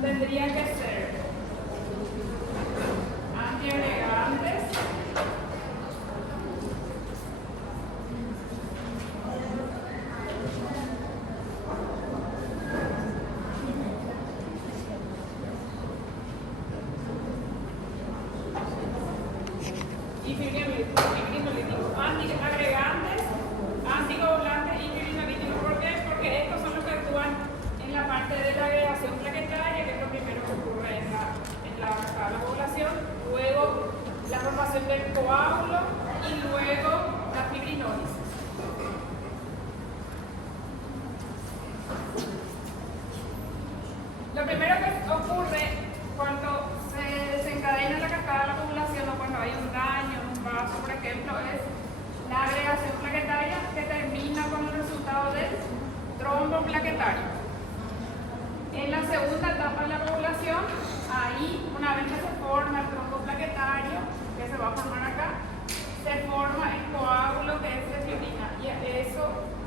tendría que ser antiagregantes y fibrinolíticos, antiagregantes, anticoagulantes y fibrinolíticos. ¿Por qué? Porque estos son los que actúan en la parte de la agregación plaquetaria, que es lo primero que ocurre en la población, luego la formación del coágulo y luego la fibrinólisis. Lo primero que ocurre cuando se desencadena la cascada de la coagulación o cuando hay un daño en un vaso, por ejemplo, es la agregación plaquetaria que termina con el resultado del trombo plaquetario. En la segunda etapa de la coagulación, ahí, una vez que se forma el trombo plaquetario, que se va a formar acá, se forma el coágulo que es de fibrina. Y eso,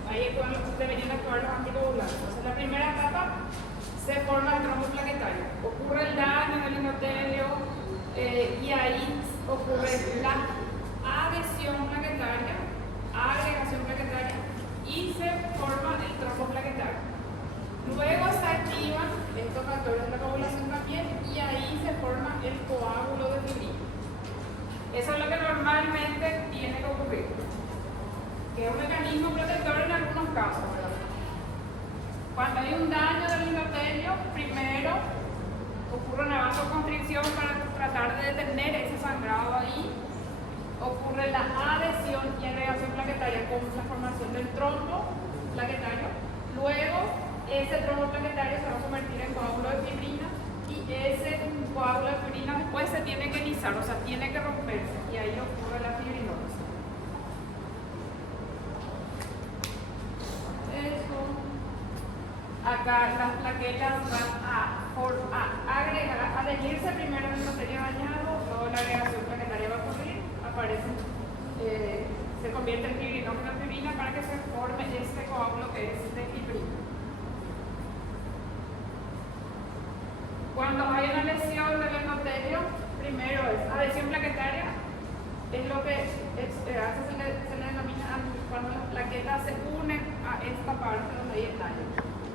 ahí es cuando deberían actuar los anticoagulantes. Entonces, en la primera etapa se forma el trombo plaquetario. Ocurre el daño en el endotelio y ahí ocurre la adhesión plaquetaria, agregación plaquetaria y se forma el trombo plaquetario. Luego se activan estos factores de la coagulación también y ahí se forma el coágulo de fibrina. Eso es lo que normalmente tiene que ocurrir, que es un mecanismo protector en algunos casos, ¿verdad? Cuando hay un daño del endotelio, primero ocurre una vasoconstricción para tratar de detener ese sangrado ahí. Ocurre la adhesión y agregación plaquetaria con la formación del trombo plaquetario. Luego, ese trombo plaquetario se va a convertir en coágulo de fibrina y ese coágulo de fibrina después se tiene que lisar, o sea, tiene que romperse y ahí ocurre la fibrinólisis. Acá las plaquetas van a adherirse primero en el endotelio dañado, luego la agregación plaquetaria va a ocurrir, aparecen, se convierte en fibrinógeno en fibrina para que se forme este coágulo que es de fibrina. Cuando hay una lesión del endotelio, primero es adhesión plaquetaria, es lo que se le denomina cuando las plaquetas se unen a esta parte donde hay el daño.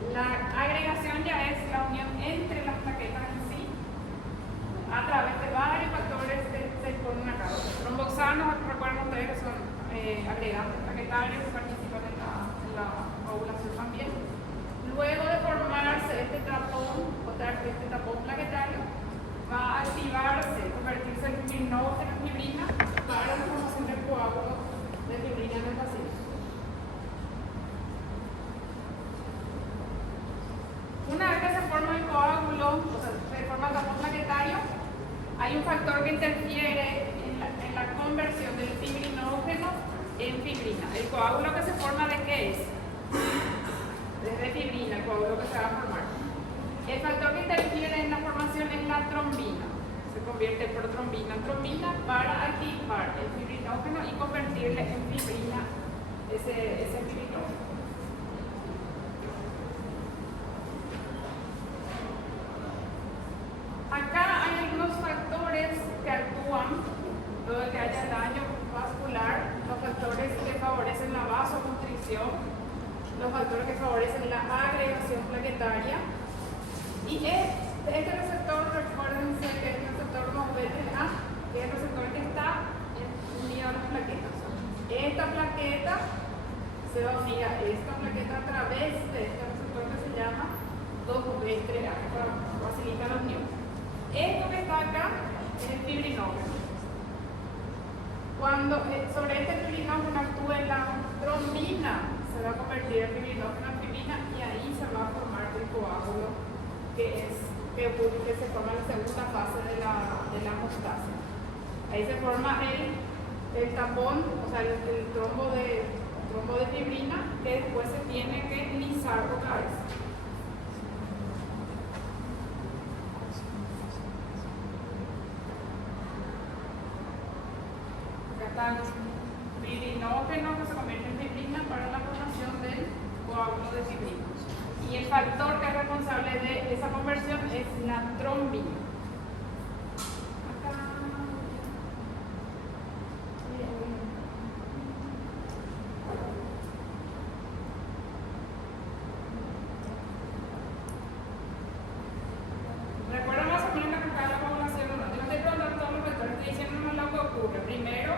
La agregación ya es la unión entre las plaquetas en sí, a través de varios factores que se ponen acá. Los tromboxanos, recuerden ustedes que son agregantes plaquetarios que participan en la coagulación también. Luego de formarse este tapón plaquetario, va a activarse, convertirse en fibrinógeno en fibrina para la formación del coágulo de fibrina en el paciente. Una vez que se forma el coágulo, o sea, se forma el tapón plaquetario, hay un factor que interfiere en la conversión del fibrinógeno en fibrina. ¿El coágulo que se forma de qué es? De fibrina, el coágulo que se va a formar. El factor que interfiere en la formación es la trombina. Se convierte en protrombina en trombina para activar el fibrinógeno y convertirle en fibrina ese fibrinógeno. Acá hay algunos factores que actúan luego de que haya daño vascular, los factores que favorecen la vasoconstricción, los factores que favorecen la agregación plaquetaria. Y este receptor, recuérdense que es el receptor MOVTA, que es el receptor que está unido a las plaquetas. Esta plaqueta se va a unir a esta plaqueta a través de este receptor que se llama 2B3A, para facilitar la unión. Esto que está acá es el fibrinógeno. Cuando sobre este fibrinógeno actúe la trombina, se va a convertir el fibrinógeno en fibrina y ahí se va a formar el coágulo que se forma en la segunda fase de la hemostasia. Ahí se forma el tapón, o sea, el trombo de fibrina que después se tiene que lisar otra vez. Acá está el fibrinógeno que se convierte en fibrina para la formación del coágulo de fibrina. Y el factor que es responsable responsable de esa conversión es la trombina. Recuerda más o menos la que cada población, no te estoy preguntando todos los vectores, estoy diciendo lo que ocurre. Primero,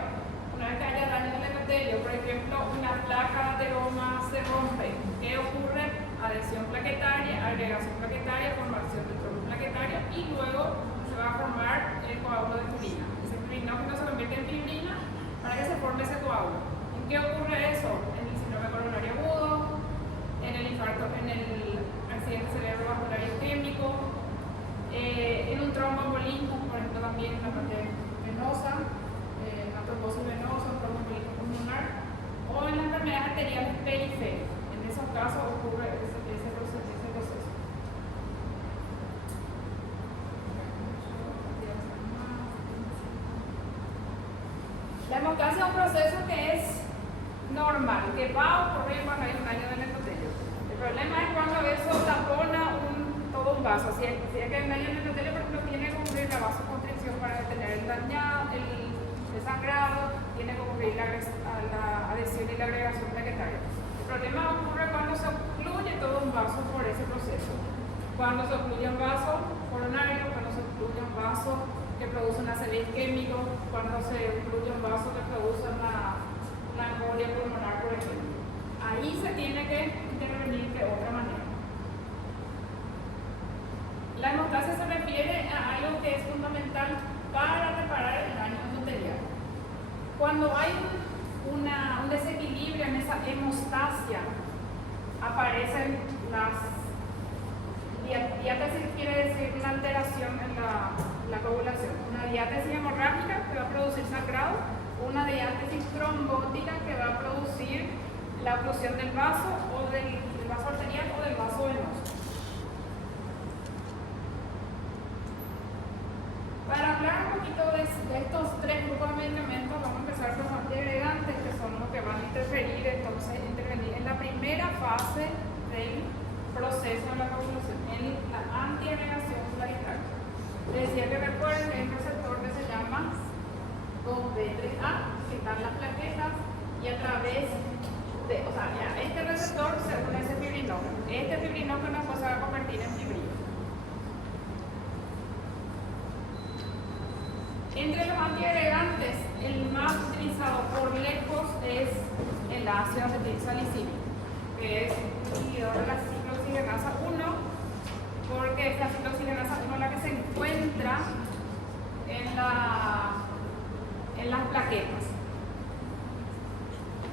una vez que haya daño en el endotelio, por ejemplo, una placa de goma se rompe. ¿Qué ocurre? Adhesión plaquetaria, agregación plaquetaria, formación del trombo plaquetario y luego se va a formar el coágulo de fibrina. Ese fibrinógeno se convierte en fibrina para que se forme ese coágulo. ¿En qué ocurre eso? En el síndrome coronario agudo, en el infarto, en el accidente cerebrovascular isquémico, en un tromboembolismo, por ejemplo, también en la parte venosa, una trombosis venosa, un tromboembolismo pulmonar, o en las enfermedades arteriales periféricas. En esos casos ocurre ese proceso. La hemostasia es un proceso que es normal, que va a ocurrir cuando hay un daño del endotelio. El problema es cuando eso tapona todo un vaso. Si es que hay un daño en el endotelio, por ejemplo, tiene que ocurrir la vasoconstricción para detener el dañado, el sangrado, tiene que ocurrir la adhesión y la agregación plaquetaria. El problema ocurre cuando se ocluye todo un vaso por ese proceso. Cuando se ocluye un vaso coronario, cuando se ocluye un vaso que produce una ACV isquémico, cuando se ocluye un vaso que produce una embolia pulmonar, por ejemplo. Ahí se tiene que intervenir de otra manera. La hemostasia se refiere a algo que es fundamental para reparar el daño endotelial. Cuando hay un desequilibrio en esa hemostasia, aparecen las diátesis, quiere decir una alteración en la coagulación. Una diátesis hemorrágica que va a producir sangrado, una diátesis trombótica que va a producir la oclusión del vaso o del vaso arterial o del vaso venoso. Para hablar un poquito de estos tres grupos de medicamentos, vamos a empezar con los antiagregantes, que son los que van a intervenir en la primera fase del proceso de la coagulación, en la antiagregación plaquetaria. Les decía que recuerden que hay un receptor que se llama COMP3A, que está en las plaquetas, y a través de, este receptor se une ese fibrinógeno. Este fibrinógeno pues se va a convertir en fibrina. Entre los antiagregantes, el más utilizado por lejos es el ácido acetilsalicílico, que es un inhibidor de la ciclooxigenasa 1, porque es la ciclooxigenasa 1 la que se encuentra en las plaquetas.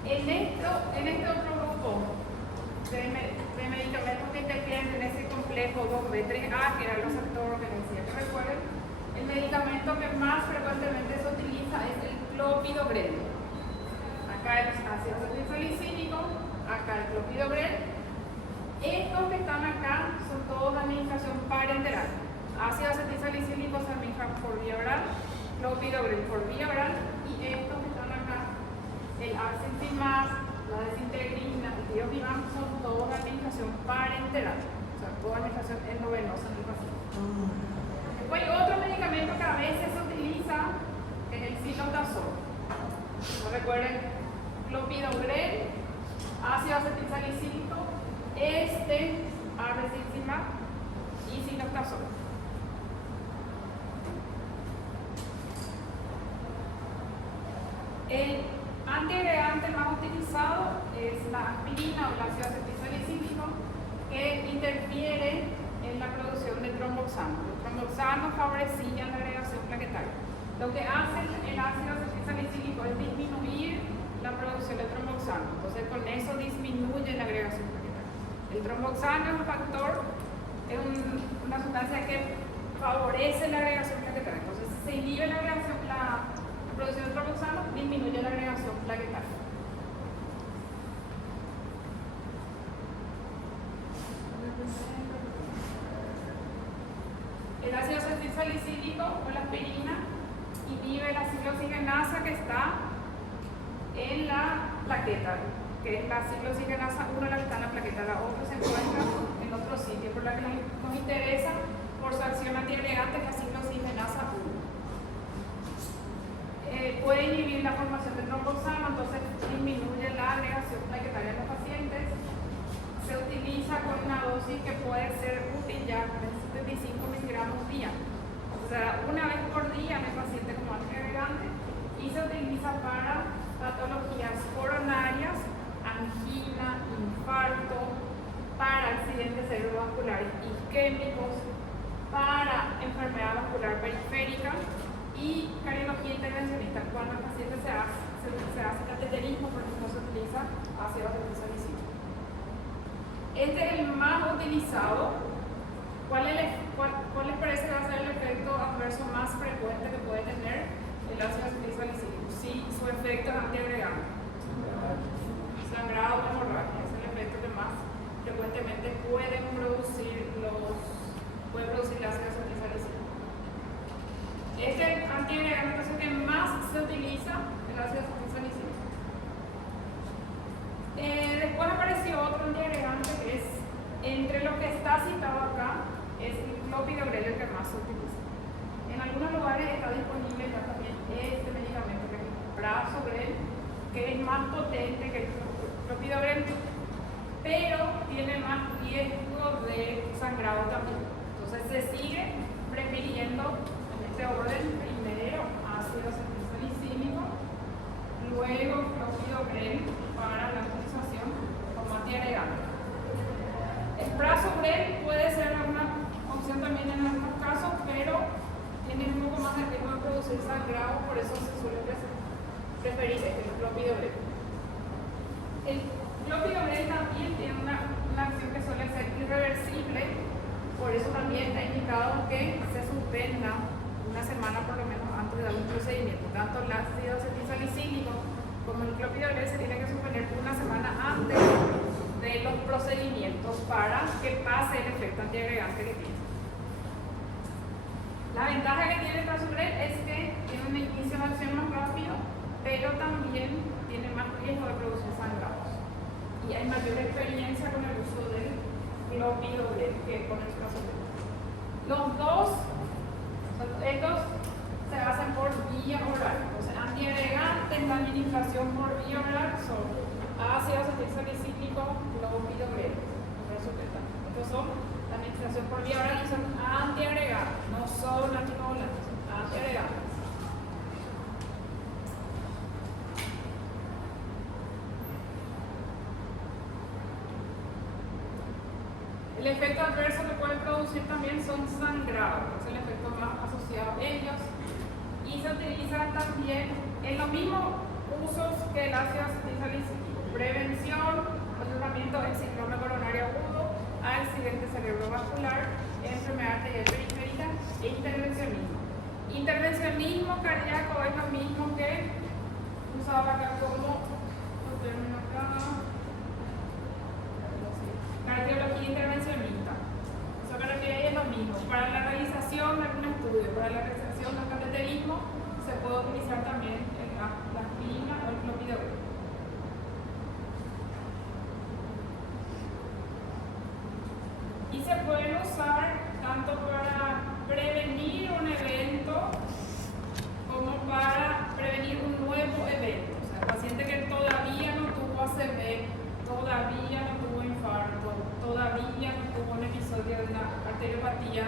En este otro grupo de medicamentos que interfieren en ese complejo 2B3A, que era el receptor que decía que recuerden, el medicamento que más frecuentemente se utiliza es el clopidogrel. Acá el ácido acetilsalicílico, acá el clopidogrel. Estos que están acá son todos de administración parenteral. Ácido acetilsalicílico se administra por vía oral, clopidogrel por vía oral, y estos que están acá, el axintimab, la desintegrina, el tirofiban, son todos de administración parenteral, o sea, toda administración endovenosa en el paciente. Después hay otro medicamento que a veces se utiliza, que es el cilotazol. No recuerden, clopidogrel, ácido acetilsalicílico, artemisinin y cilotazol. El antiagregante más utilizado es la aspirina o el ácido acetilsalicílico, que interfiere en la producción de tromboxano. Los tromboxanos favorecían la agregación plaquetaria. Lo que hace el ácido acetilsalicílico es disminuir la producción de tromboxano. Entonces, con eso disminuye la agregación plaquetaria. El tromboxano es un factor, es una sustancia que favorece la agregación plaquetaria. Entonces, si se inhibe la producción de tromboxano, disminuye la agregación plaquetaria. El ácido acetilsalicílico o la aspirina inhibe la ciclooxigenasa que está en la plaqueta, que es la ciclooxigenasa 1, la que está en la plaqueta. La otra se encuentra en otro sitio, por la que nos medicación antiagregante es la ciclosigenasa 1. Puede inhibir la formación de trombosano, entonces disminuye la agregación plaquetaria en los pacientes. Se utiliza con una dosis que puede ser útil ya de 75 miligramos día, o sea, una vez por día en el paciente como antiagregante, y se utiliza para patologías coronarias, angina, infarto, para accidentes cerebrovasculares isquémicos, para enfermedad vascular periférica y cardiología intervencionista. Cuando el paciente se hace cateterismo, por ejemplo, se utiliza ácido salicílico. Este es el más utilizado. ¿Cuál les parece que va a ser el efecto adverso más frecuente que puede tener el ácido salicílico? Sí, su efecto es antiagregante. Sangrado o hemorragia es el efecto que más frecuentemente puede producir el ácido salicílico. Este antiagregante es el que más se utiliza, el ácido salicílico. Después apareció otro antiagregante que es, entre lo que está citado acá, es el clopidogrel el que más se utiliza. En algunos lugares está disponible ya también este medicamento que es el prasugrel, que es más potente que el clopidogrel, pero tiene más riesgo de sangrado también. Entonces se sigue prefiriendo en este orden: primero ácido salicílico, luego clopidogrel para la utilización como antiagregante. El prasugrel puede ser una opción también en algunos casos, pero tiene un poco más de riesgo de producir sangrado, por eso se suele preferir el clopidogrel. El clopidogrel también tiene una acción que suele ser irreversible, por eso también está indicado que se suspenda una semana por lo menos antes de algún procedimiento. Tanto el ácido salicílico como el clopidogrel se tiene que suspender una semana antes de los procedimientos para que pase el efecto antiagregante que tiene. La ventaja que tiene el prasugrel es que tiene un inicio de acción más rápido, pero también tiene más riesgo de producir sangrados. Y hay mayor experiencia con el uso del clopidogrel que con el prasugrel. Los dos, estos se hacen por vía oral. Entonces, antiagregantes, la administración por vía oral son ácido salicílico, clopidogrel. Estos son la administración por vía oral y son antiagregantes, no son anticoagulantes, son antiagregantes. El efecto adverso que pueden producir también son sangrados, es el efecto más asociado a ellos, y se utilizan también en los mismos usos que el ácido salicílico: prevención, tratamiento del síndrome coronario agudo, accidente cerebrovascular, enfermedad arterial periférica e intervencionismo. Intervencionismo cardíaco es lo mismo que usaba acá como término acá. Cardiología intervencionista. Eso que refiere es lo mismo. Para la realización de algún estudio, para la realización del cateterismo, se puede utilizar también la aspirina o el clopidogrel. Y se pueden usar tanto para prevenir un evento como para prevenir un nuevo evento. O sea, el paciente que todavía no tuvo ACV, todavía no tuvo infarto, todavía no tuvo un episodio de una arteriopatía,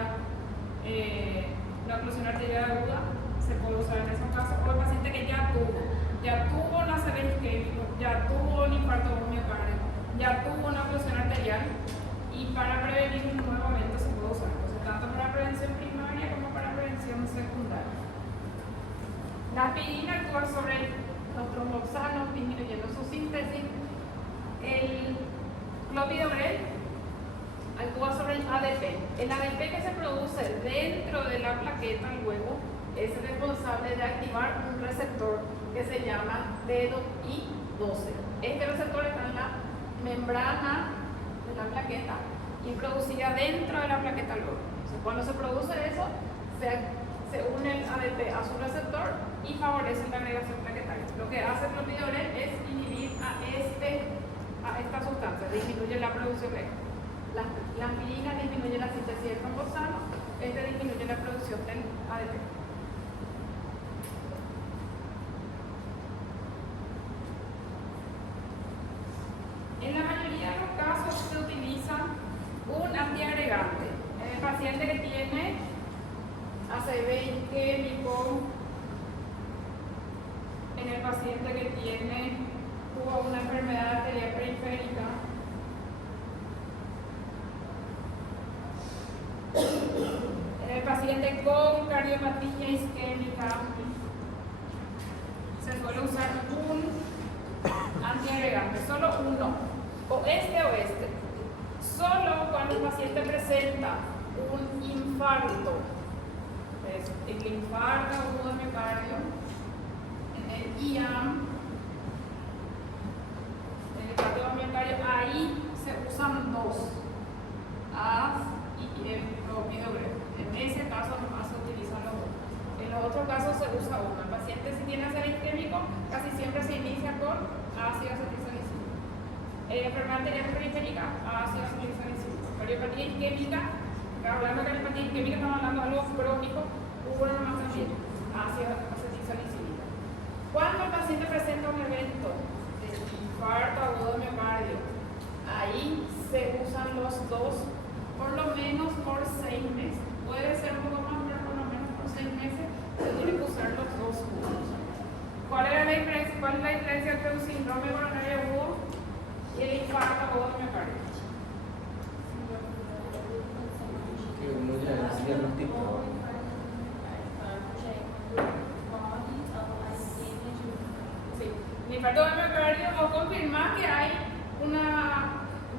una oclusión arterial aguda, se puede usar en esos casos. O el paciente que ya tuvo un ACV isquémico, ya tuvo un infarto miocárdico, ya tuvo una oclusión arterial, y para prevenir un nuevo evento se puede usar. Entonces, tanto para prevención primaria como para prevención secundaria. La aspirina actúa sobre los tromboxanos, disminuyendo su síntesis. El clopidogrel actúa sobre el ADP. El ADP que se produce dentro de la plaqueta luego es responsable de activar un receptor que se llama DDI12. Este receptor está en la membrana de la plaqueta y producida dentro de la plaqueta luego. Entonces, cuando se produce eso, se une el ADP a su receptor y favorece la agregación plaquetaria. Lo que hace el clopidogrel es inhibir a esta sustancia, disminuye la producción de la aspirina, disminuye la síntesis del trombosano Este disminuye la producción del ADP. En la mayoría de los casos se utiliza un antiagregante. En el paciente que tiene ACV isquémico, en el paciente que tuvo una enfermedad arterial periférica, en el paciente con cardiopatía isquémica, se suele usar un antiagregante, solo uno, o este. Solo cuando el paciente presenta un infarto, el infarto agudo de miocardio, en el IAM, en el infarto de miocardio, ahí se usan dos, AS y el clopidogrel. En ese caso nomás se utilizan los dos. En los otros casos se usa uno. El paciente, si tiene ACV isquémico, casi siempre se inicia con ácido acetilsalicílico. Enfermedad arterial periférica, ácido acetilsalicílico. Cardiopatía isquémica, hablando de cardiopatía isquémica, estamos hablando de algo crónico, hubo nomás también ácido acetilsalicílico. Cuando el paciente presenta un evento de infarto agudo de miocardio, ahí se usan los dos, por lo menos por 6 meses. Puede ser un poco más, pero por lo menos por 6 meses se tiene que usar los dos juntos. ¿Cuál es la diferencia entre un síndrome coronario agudo y el infarto agudo de miocardio? Que uno ya diagnosticó. Sí, el infarto de miocardio, o confirmar que hay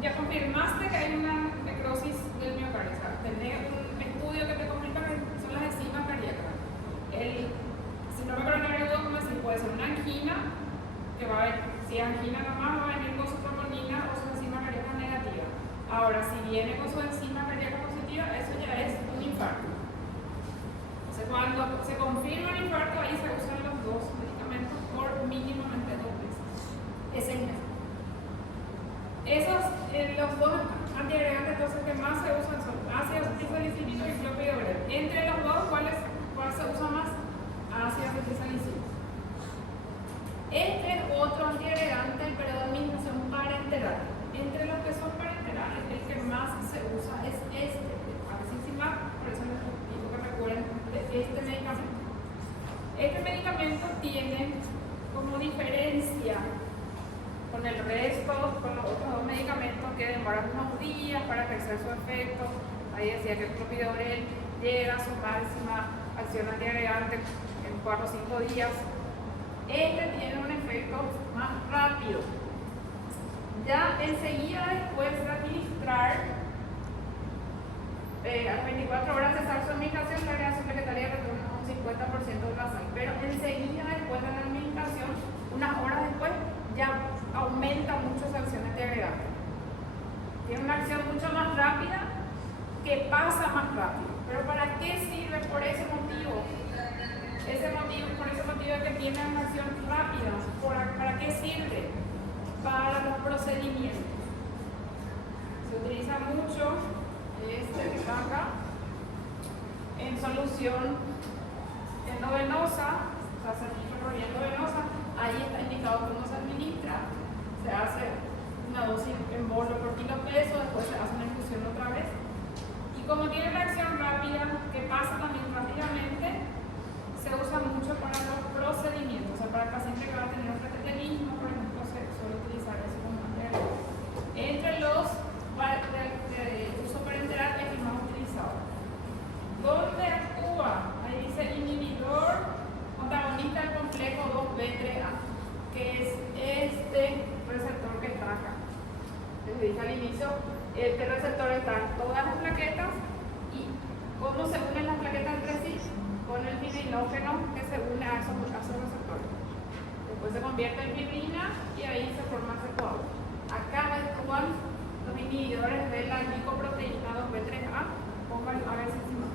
ya confirmaste que hay una necrosis del miocardio, o sea, tener un estudio que te comunica que son las enzimas cardíacas. El síndrome coronario agudo, como decir, puede ser una angina, que va a haber, si es angina nomás, va a venir con su troponina o su enzima cardíaca negativa. Ahora, si viene con su enzima cardíaca positiva, eso ya es un infarto. Entonces, cuando se confirma un infarto, ahí se usan los dos medicamentos por mínimamente 2 meses. Es 6 meses. Los dos antiagregantes entonces que más se usan son ácido acetilsalicílico y clopidogrel. Entre los dos, ¿cuál se usa más? Ácido acetilsalicílico. Este es otro antiagregante, el periodo de administración parenteral. Entre los que son parenterales, el que más se usa es este, el Axicimab, por eso les pido que recuerden de este medicamento. Este medicamento tiene como diferencia con el resto, con los otros dos medicamentos que demoran unos días para ejercer su efecto. Ahí decía que el clopidogrel llega a su máxima acción antiagregante en 4 o 5 días. Este tiene un efecto más rápido. Ya enseguida después de administrar, a las 24 horas de cesar su administración, la agregación secretaria retorna un 50% de la sal. Pero enseguida después de la administración, unas horas después, ya aumenta mucho esa acción antiagregante. Tiene una acción mucho más rápida que pasa más rápido. Pero ¿para qué sirve? Por ese motivo. Por ese motivo de que tiene una acción rápida. ¿Para qué sirve? Para los procedimientos. Se utiliza mucho este que está acá en solución endovenosa, o sea, servicio por vía endovenosa. Ahí está indicado cómo se administra. Se hace una dosis en bolo por kilo peso, después se hace una infusión otra vez. Y como tiene una acción rápida, que pasa también rápidamente, se usa mucho para los procedimientos. O sea, para el paciente que va a tener un cateterismo, por ejemplo, se suele utilizar eso como antiagregante. Entre los de uso parenteral es el más utilizado. ¿Dónde actúa? Ahí dice inhibidor antagonista del complejo 2B3A, que es este receptor que está acá. Les dije al inicio, este receptor está en todas las plaquetas. ¿Y cómo se unen las plaquetas entre sí? Con el fibrinógeno que se une a esos receptores. Después se convierte en fibrina y ahí se forma ese coágulo. Acá actúan los inhibidores de la glicoproteína 2B3A. Pongan a ver si encima.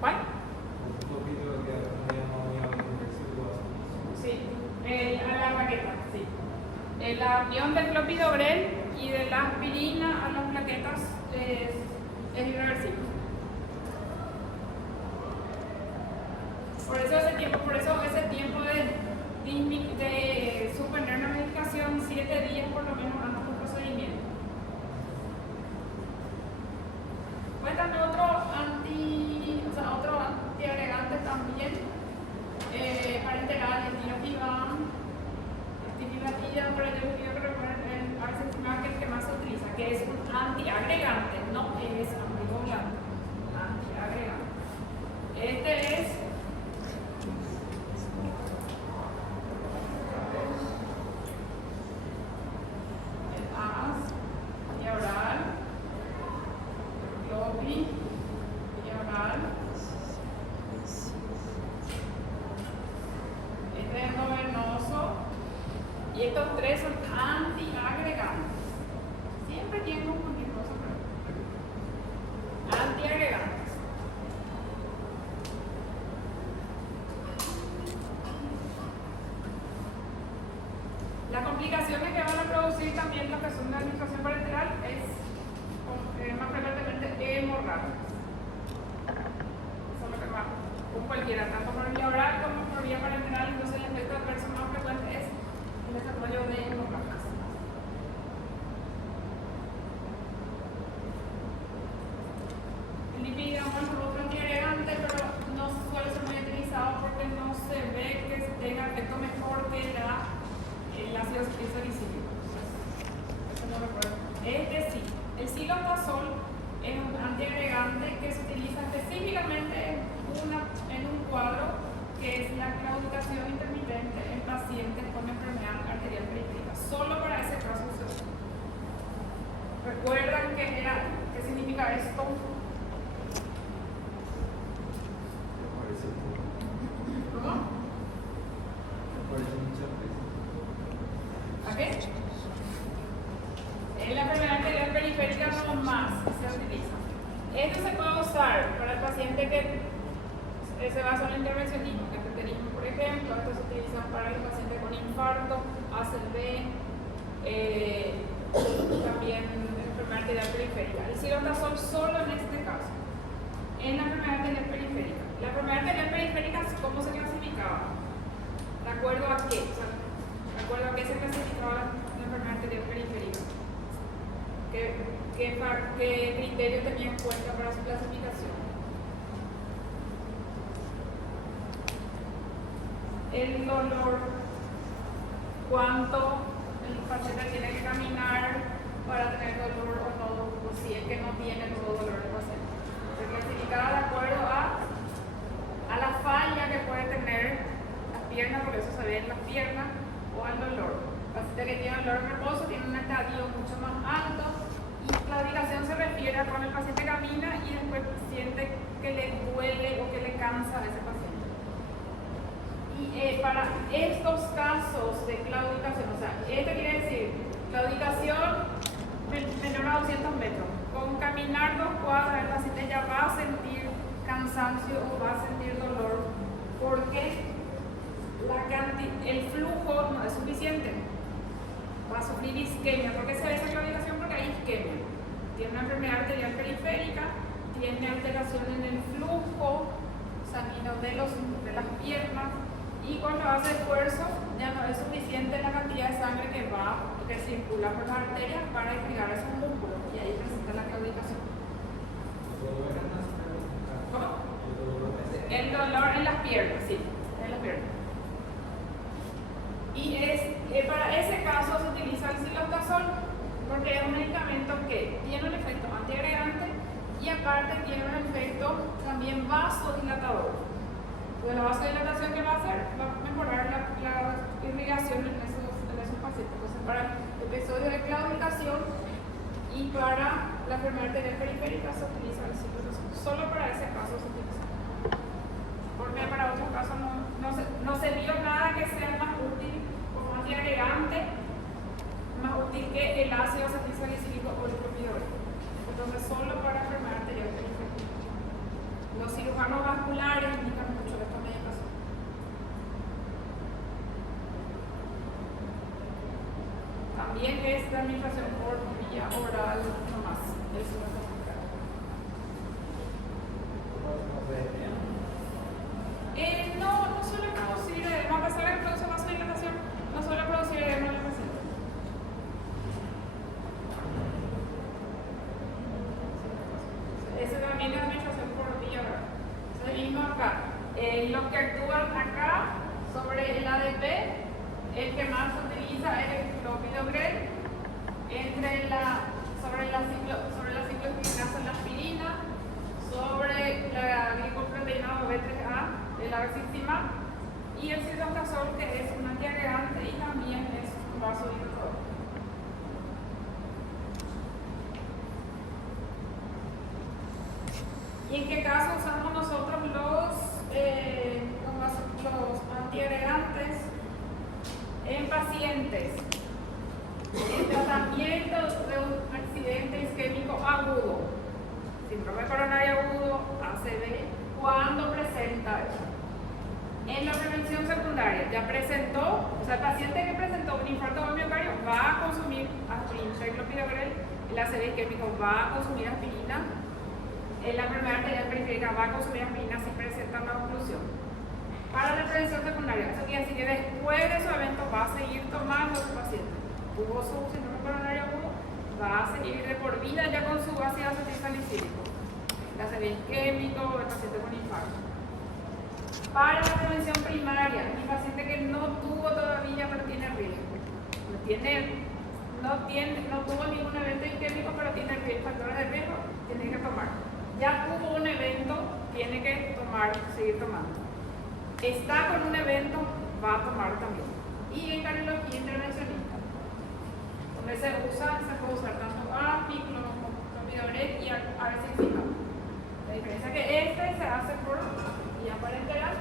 ¿Cuál? Sí, a la maqueta, sí. La unión del clopidogrel y de la aspirina a las plaquetas es irreversible. Por eso ese tiempo de suspender una medicación 7 días por lo menos antes del procedimiento. Pues también otro antiagregante también parenteral, el tirapivan, pero yo quiero que recuerden a veces que más se utiliza, que es un antiagregante, no es anticoagulante, antiagregante. Este es el AS, vía oral, Clopri, vía oral. Este es endovenoso. Y estos tres son antiagregantes. Siempre tienen un poquito de antiagregantes. Las complicaciones que van a producir también lo que son la administración parenteral es más frecuentemente hemorragias. Eso es lo que más, con cualquiera, tanto por vía oral como por vía parenteral, entonces el efecto adverso más frecuente es el desarrollo de hemorragias. El dipiromol es otro antiagregante, pero no suele ser muy utilizado porque no se ve que tenga efecto mejor que el ácido salicílico. Eso no lo recuerdo. Este sí. El silotazol es un antiagregante que se utiliza específicamente en un cuadro que es la claudicación intermitente en pacientes con enfermedad arterial periférica. Solo para ese caso se usa. ¿Recuerdan qué significa esto? ¿Cómo? ¿A qué? En la enfermedad arterial periférica no más se utiliza. Esto se puede usar para el paciente que se basa en el intervencionismo, cateterismo, por ejemplo. Esto se utiliza para el paciente con infarto, ACV, también enfermedad arterial periférica. El silotazol solo en este caso, en la enfermedad arterial periférica. La enfermedad arterial periférica, ¿cómo se clasificaba? ¿De acuerdo a qué? O sea, ¿de acuerdo a qué se clasificaba la enfermedad arterial periférica? ¿Qué criterio tenía en cuenta para su clasificación? El dolor, cuánto el paciente tiene que caminar para tener dolor o no, o si es que no tiene todo dolor el paciente. Se clasificaba de acuerdo a la falla que puede tener las piernas, por eso se ve en las piernas, o al dolor. El paciente que tiene dolor en reposo tiene un estadio mucho más alto, y claudicación se refiere a cuando el paciente camina y después siente que le duele o que le cansa a ese paciente. Y para estos casos de claudicación, o sea, esto quiere decir claudicación menor a 200 metros, con caminar 2 cuadras el paciente ya va a sentir cansancio o va a sentir dolor porque el flujo no es suficiente, va a sufrir isquemia. ¿Por qué se ve esa claudicación? Porque hay isquemia, tiene una enfermedad arterial periférica, tiene alteración en el flujo sanguíneo de las piernas, y cuando hace esfuerzo ya no es suficiente la cantidad de sangre que circula por las arterias para irrigar esos músculos, y ahí presenta la claudicación. ¿Cómo? El dolor en las piernas, sí, en las piernas. Y para ese caso se utiliza el silotazol porque es un medicamento que tiene un efecto antiagregante y aparte tiene un efecto también vasodilatador. De la vasodilatación que va a hacer, va a mejorar la irrigación en esos pacientes. Entonces, para el episodio de claudicación y para la enfermedad arterial periférica se utiliza el silotazol. Solo para ese caso se utiliza. Porque para otros casos no se vio nada que sea más útil como antiagregante, más útil que el ácido acetilsalicílico o el clopidogrel. Entonces, solo para enfermedad arterial periférica. Los cirujanos vasculares indican mucho de esta medicación. también es de administración por vía oral nomás. Eso no está explicado. No suele producir edema, a pesar de que produce vasodilatación, no suele producir edema en el paciente. Ese también es administración por vía oral. Seguimos acá. Los que actúan acá sobre el ADP, el que más se utiliza es el clopidogrel, sobre la ciclohexidinasa en la aspirina, sobre la glicoproteína B3A, el arexipimab, y el citalopram, que es un antiagregante y también es un vasodilatador. ¿Y en qué caso usamos nosotros los antiagregantes? En pacientes en tratamiento de un accidente isquémico agudo, síndrome coronario agudo, ACV, ¿cuándo presenta eso? En la prevención secundaria, ya presentó, o sea, el paciente que presentó un infarto de miocardio va a consumir aspirina, clopidogrel, el ACV isquémico va a consumir aspirina, en la enfermedad arterial periférica va a consumir aspirina si presenta una oclusión. Para la prevención secundaria, eso quiere decir que después de su evento va a seguir tomando su paciente. Tuvo su síndrome coronario agudo, va a seguir de por vida ya con su ácido acetilsalicílico, el ACV isquémico, el paciente con infarto. Para la prevención primaria, el paciente que no tuvo todavía pero tiene riesgo, no tuvo ningún evento isquémico pero tiene factores de riesgo, tiene que tomar. Ya tuvo un evento, tiene que seguir tomando. Está con un evento, va a tomar también. Y en cardiología intervencionista, donde se puede usar tanto API, clopidogrel y arexipimab. La diferencia es que este se hace por vía parenteral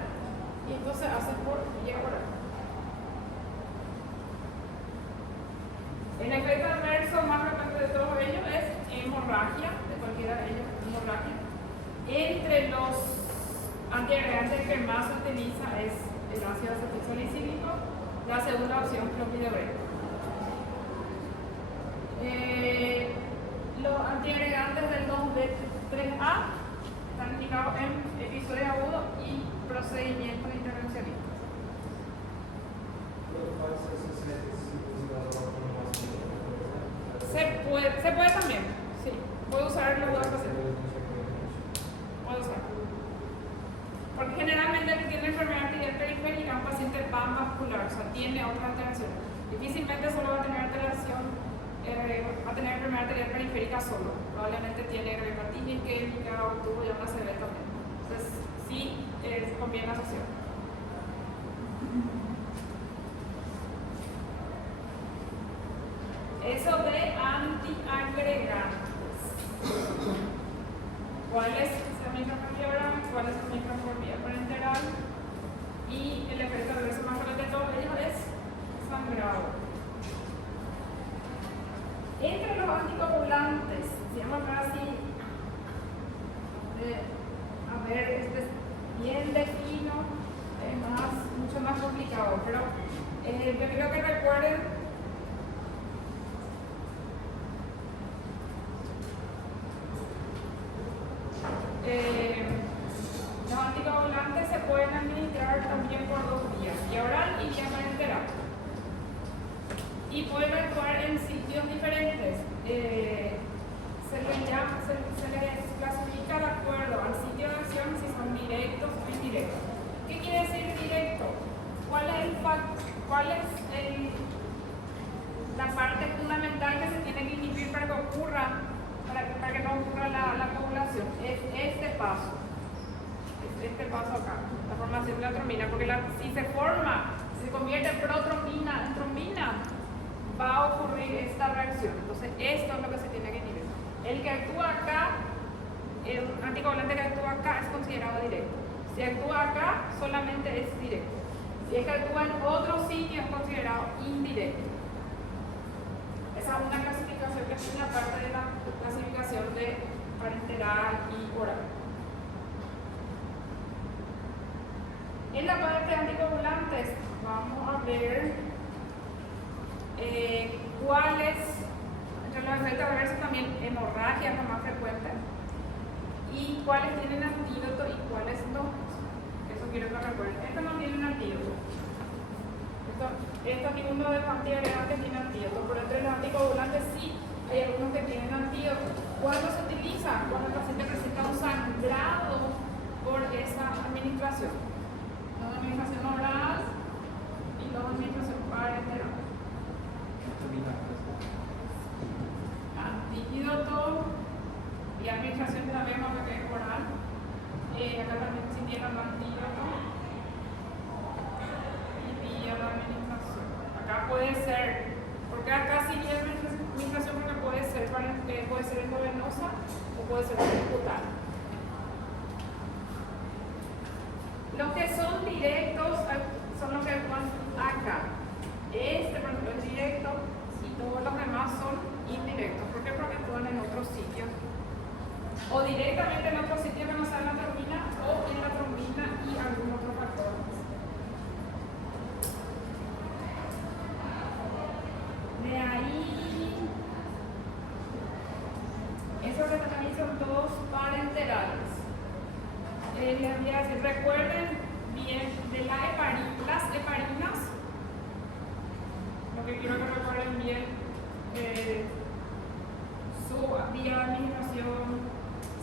y esto se hace por vía oral. El efecto adverso más frecuente de todos ellos es hemorragia, de cualquiera de ellos, hemorragia. Entre los antiagregantes que más se utiliza es el ácido acetilsalicílico, la segunda opción clopidogrel. Los antiagregantes del 2B3A están indicados en episodios agudos y procedimientos intervencionistas. Se puede también, sí. Puede usar los dos pacientes. Puede usar. Porque generalmente el que tiene enfermedad arterial periférica es un paciente panvascular, o sea, tiene otra alteración. Difícilmente solo va a tener alteración, va a tener enfermedad arterial periférica solo. Probablemente tiene hepatitis isquémica o tuvo ya una ACV también. Entonces, sí, conviene asociar. Eso de antiagregantes. ¿Cuáles se administran por vía oral? ¿Cuáles se administran por vía parenteral? Y el efecto adverso más frecuente de todos ellos es sangrado. Entre los anticoagulantes, se llama casi, a ver, este es bien defino, es mucho más complicado, pero yo creo que recuerden. Los anticoagulantes se pueden administrar también por dos vías, vía oral y vía parenteral. Y pueden actuar en sitios diferentes. Se les clasifica de acuerdo al sitio de acción si son directos o indirectos. ¿Qué quiere decir directo? ¿Cuál es la parte fundamental que se tiene que inhibir para que no ocurra la coagulación? Es este paso. Este paso acá, la formación de la trombina, porque si se convierte en protrombina en trombina, va a ocurrir esta reacción. Entonces, esto es lo que se tiene que inhibir. El que actúa acá, el anticoagulante que actúa acá es considerado directo. Si actúa acá, solamente es directo. Si es que actúa en otro sitio, es considerado indirecto. Esa es una clasificación que es una parte de la clasificación de parenteral y oral. En la parte de anticoagulantes, vamos a ver cuáles, entre los efectos adversos también hemorragia es lo más frecuente, y cuáles tienen antídoto y cuáles no. Eso quiero que recuerden. Esto no tiene un antídoto. Esto ninguno de los antiagregantes tiene antídoto, pero entre los anticoagulantes sí hay algunos que tienen antídoto. ¿Cuándo se utiliza? Cuando el paciente presenta un sangrado por esa administración. No de administración oral y no de administración parenteral. Antídoto y administración de la misma que es oral. Acá también se tiene el antídoto y vía la administración. Acá puede ser, porque acá sí tiene administración porque puede ser endovenosa o puede ser subcutánea. Los que son directos son los que van acá. Este, por ejemplo, es directo y todos los demás son indirectos. ¿Por qué? Porque actúan en otros sitios. O directamente en otro sitio que no sea en la trombina o en la trombina y algún otro factor. De ahí, esos que también son todos parenterales. Les voy a decir, recuerden bien de las heparinas, lo que quiero que recuerden bien, su vía de administración,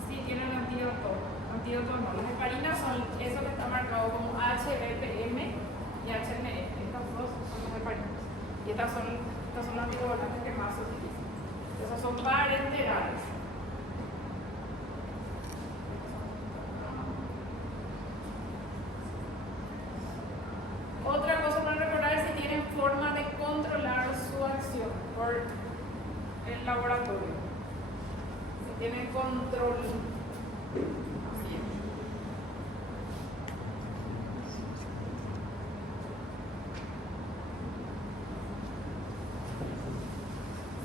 si tienen antídoto no. Las heparinas son eso que está marcado como HBPM y HNF. Estas dos son las heparinas. Y estas son los anticoagulantes que más se utilizan. Esas son parenterales. Otra cosa para recordar es si tienen forma de controlar su acción por el laboratorio. Si tienen control.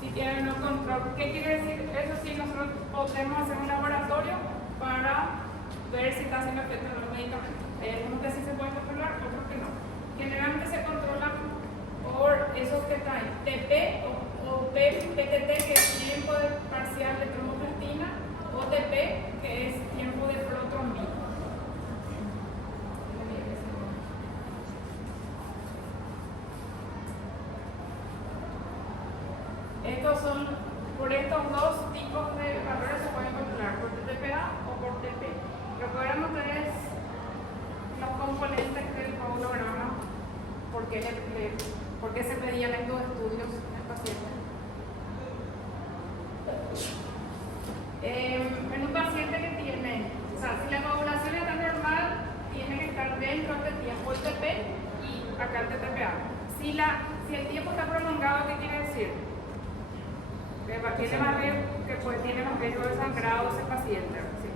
Si tienen un control. ¿Qué quiere decir? Eso sí, nosotros podemos hacer un laboratorio para ver si está haciendo efecto en los medicamentos. Hay algunos que sí se pueden controlar, otros que no. Generalmente se controlan por esos que traen TP o PTT, que es tiempo de parcial de tromboplastina, o TP, que es tiempo de protrombina. Estos son, por estos dos tipos de valores se pueden controlar, por TTPA o por TP. Recuerden ustedes los componentes del coagulograma, por qué se pedían estos estudios en el paciente. En un paciente que tiene, o sea, si la coagulación está normal, tiene que estar dentro del tiempo el TP y acá el TTPA. Si el tiempo está prolongado, ¿qué quiere decir? Que tiene más riesgo de sangrado ese paciente. ¿Sí?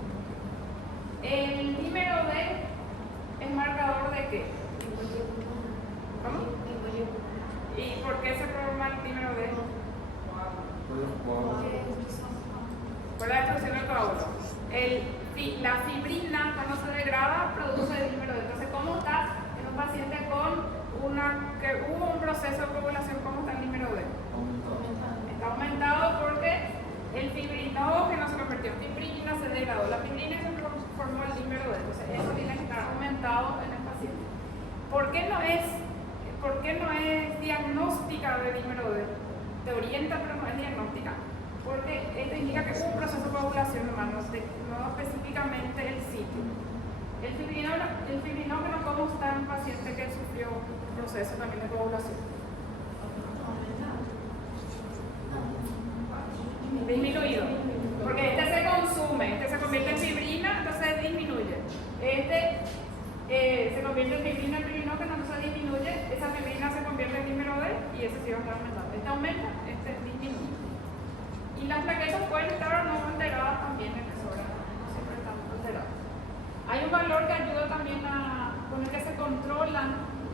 El número D es marcador de qué? ¿Cómo? ¿Y por qué se forma el número D? Por la destrucción del coágulo. La fibrina, cuando se degrada, produce el número D. Entonces, ¿cómo está en un paciente que hubo un proceso de coagulación? ¿Cómo está el número D? Está aumentado porque el fibrinógeno se convirtió en fibrina, se degradó. La fibrina se formó el número D. Entonces, eso tiene que estar aumentado en el paciente. ¿Por qué no es diagnóstica de número D? Te orienta, pero no es diagnóstica. Porque esto indica que es un proceso de coagulación humana, no específicamente el sitio. El fibrinógeno, ¿cómo está en un paciente que sufrió un proceso también de coagulación? Disminuido. Porque este se consume, este se convierte en fibrina, entonces disminuye. Este se convierte en fibrina, el fibrinógeno, entonces disminuye. Esa fibrina se convierte en número D y ese sí va a estar aumentando. Este aumenta, este disminuye. Y las plaquetas pueden estar o no alteradas también en el órgano, no siempre están alteradas. Hay un valor que ayuda también con el que se controla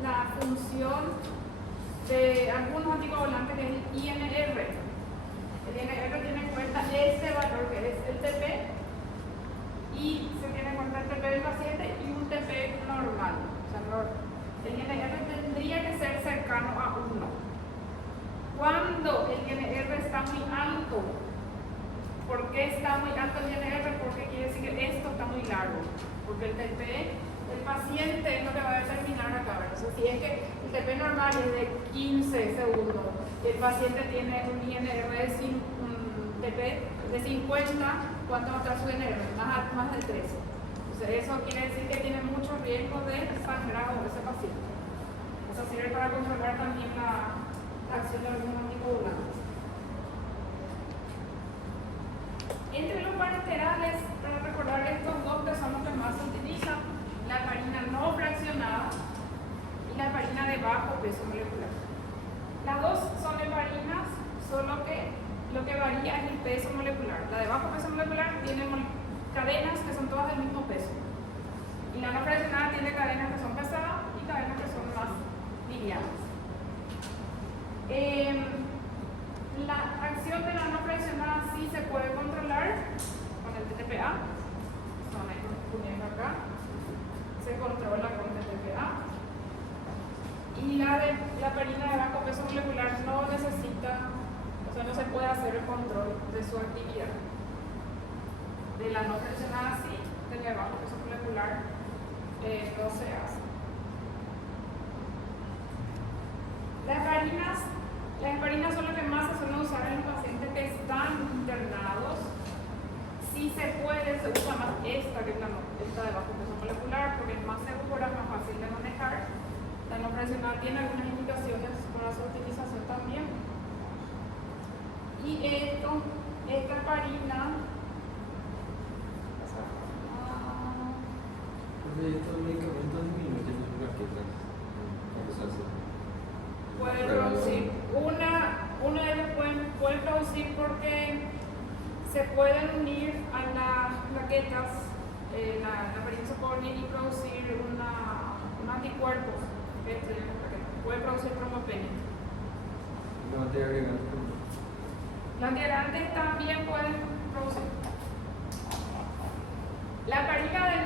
la función de algunos anticoagulantes, que es el INR. El INR tiene en cuenta ese valor que es el TP y se tiene en cuenta el TP del paciente y un TP normal. O sea, el INR tendría que ser cercano a 1. Cuando el INR está muy alto, ¿por qué está muy alto el INR? Porque quiere decir que esto está muy largo. Porque el TP, el paciente es lo que va a determinar acá. Entonces, si es que el TP normal es de 15 segundos y el paciente tiene un INR un TP de 50, ¿cuánto va a estar su INR? Más de 13. Entonces, eso quiere decir que tiene mucho riesgo de sangrado ese paciente. Eso sirve para controlar también la acción de algunos anticoagulantes. Entre los parenterales, para recordar estos dos que son los que más se utilizan, la heparina no fraccionada y la heparina de bajo peso molecular. Las dos son heparinas, solo que lo que varía es el peso molecular. La de bajo peso molecular tiene cadenas que son todas del mismo peso. Y la no fraccionada tiene cadenas que son pesadas y cadenas que son más livianas. La acción de la no fraccionada sí se puede controlar con el TTPA. Poniendo acá. Se controla con el TTPA. Y la heparina de bajo peso molecular no necesita, o sea, no se puede hacer el control de su actividad. De la no fraccionada sí, de la de bajo peso molecular no se hace. Las heparinas son las que más se suelen usar en los pacientes que están internados. Si se puede, se usa más esta que es esta de bajo peso molecular porque es más segura, más fácil de manejar. La no fraccionada tiene algunas indicaciones para su utilización también. Y esta heparina. Estos medicamentos disminuyen las plaquetas. Puede producir. Uno de ellos puede producir porque se pueden unir a las plaquetas. La heparina se puede unir y producir un anticuerpo que destruye las plaquetas. Puede producir trombopenia. No te agregan. Los antiagregantes también pueden producir. La heparina de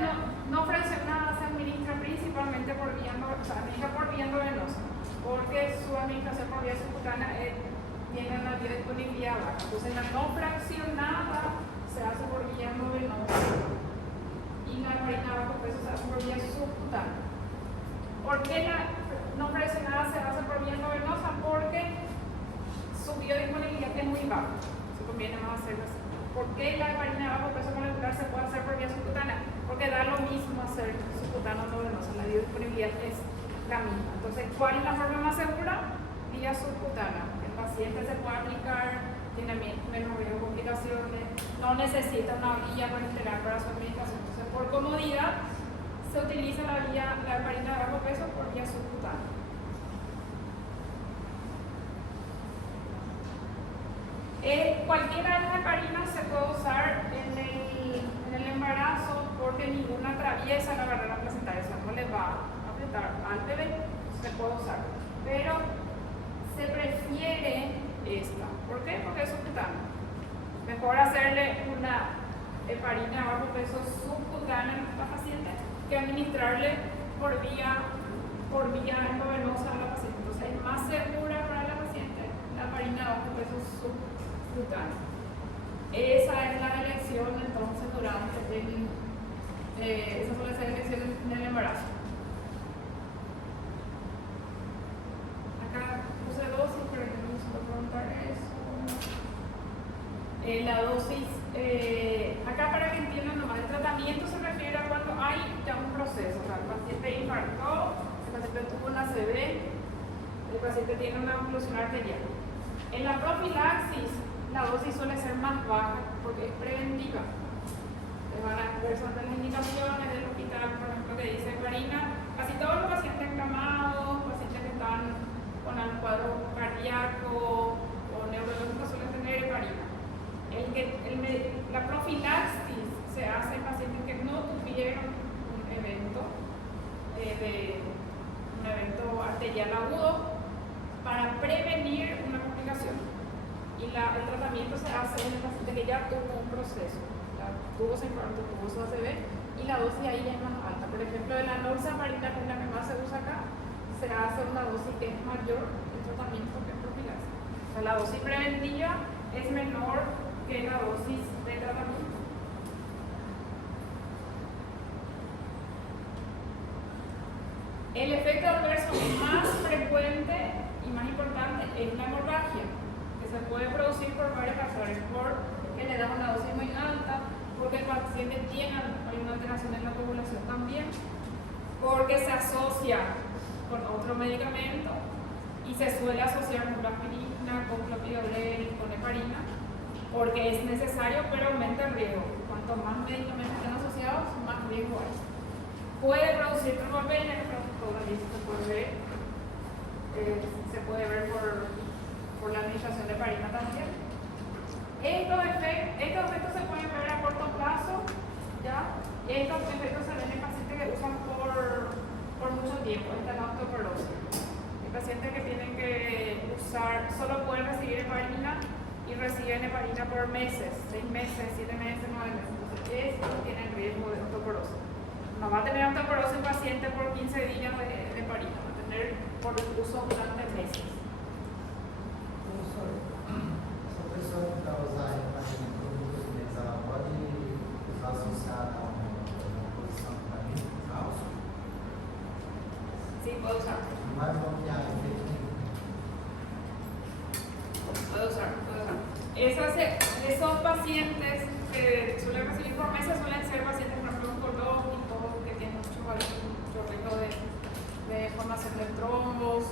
no fraccionada se administra principalmente por vía endovenosa, porque su administración por vía subcutánea tiene una vía disponibilidad baja. Entonces la no fraccionada se hace por vía endovenosa y la heparina bajo peso se hace por vía subcutánea. ¿Por qué la no fraccionada se hace por vía endovenosa? Porque su biodisponibilidad es muy baja. Se conviene más hacerlo así. ¿Por qué la heparina bajo peso molecular se puede hacer por vía subcutánea? Porque da lo mismo hacer subcutáneo o endovenosa, la biodisponibilidad es la misma. Entonces, ¿cuál es la forma más segura? Vía subcutánea. El paciente se puede aplicar, tiene menos riesgo de complicaciones, no necesita una vía parenteral para su administración. Entonces, por comodidad, se utiliza la heparina de bajo peso por vía subcutánea. Cualquiera de las heparinas se puede usar en el embarazo porque ninguna atraviesa la barrera placentaria, o sea, no le va a afectar al bebé, se puede usar. Pero se prefiere esta. ¿Por qué? Porque es subcutánea. Mejor hacerle una heparina bajo peso subcutánea a la paciente que administrarle por vía endovenosa a la paciente. Entonces es más segura para la paciente la heparina bajo peso subcutánea. Esa es la elección entonces durante esa fue la elección en el embarazo. Acá puse dosis, pero no me suelo preguntar eso. La dosis, acá para que entiendan nomás, el tratamiento se refiere a cuando hay ya un proceso. O sea, el paciente infartó, el paciente tuvo una ACV, el paciente tiene una oclusión arterial. En la profilaxis, la dosis suele ser más baja porque es preventiva. Les van a ver sobre las indicaciones del hospital, por ejemplo, que dice heparina. Casi todos los pacientes encamados, pacientes que están con un cuadro cardíaco o neurológico suelen tener heparina. La profilaxis se hace en pacientes que no tuvieron un evento arterial agudo para prevenir una complicación. Y el tratamiento se hace en el paciente que ya tuvo un proceso, tuvo ese infarto, tuvo su ACV, y la dosis ahí ya es más alta. Por ejemplo, de la norsaparina, que es la que más se usa acá, se hace una dosis que es mayor el tratamiento que es profilaxis. sea, la dosis preventiva es menor que la dosis de tratamiento. El efecto adverso más frecuente y más importante es la hemorragia, que se puede producir por varias razones, porque le da una dosis muy alta, porque el paciente tiene alguna alteración en la coagulación también, porque se asocia con otro medicamento y se suele asociar con aspirina, con clopidogrel, con heparina, porque es necesario, pero aumenta el riesgo. Cuanto más medicamentos estén asociados, más riesgo hay. Puede producir trombopenia, pero todavía se puede ver por la administración de heparina también. Estos efectos se pueden ver a corto plazo, ¿ya? Estos efectos se ven en pacientes que usan por mucho tiempo. Esta es la osteoporosis. Hay pacientes que tienen que usar, solo pueden recibir heparina y reciben heparina por meses, 6 meses, 7 meses, 9 meses. Entonces, estos tienen riesgo de osteoporosis. No va a tener osteoporosis un paciente por 15 días de heparina, va a tener por uso durante meses. Se a pessoa para usar a heparina por muitos meses, ela pode usar associada a uma posição de heparina falsa? Sí, puede usar. Não vai bloquear efeito nenhum. Puede usar. Esos pacientes que suelen recibir por meses suelen ser pacientes, por ejemplo, oncológicos, que tienen mucho riesgo de formación de trombos,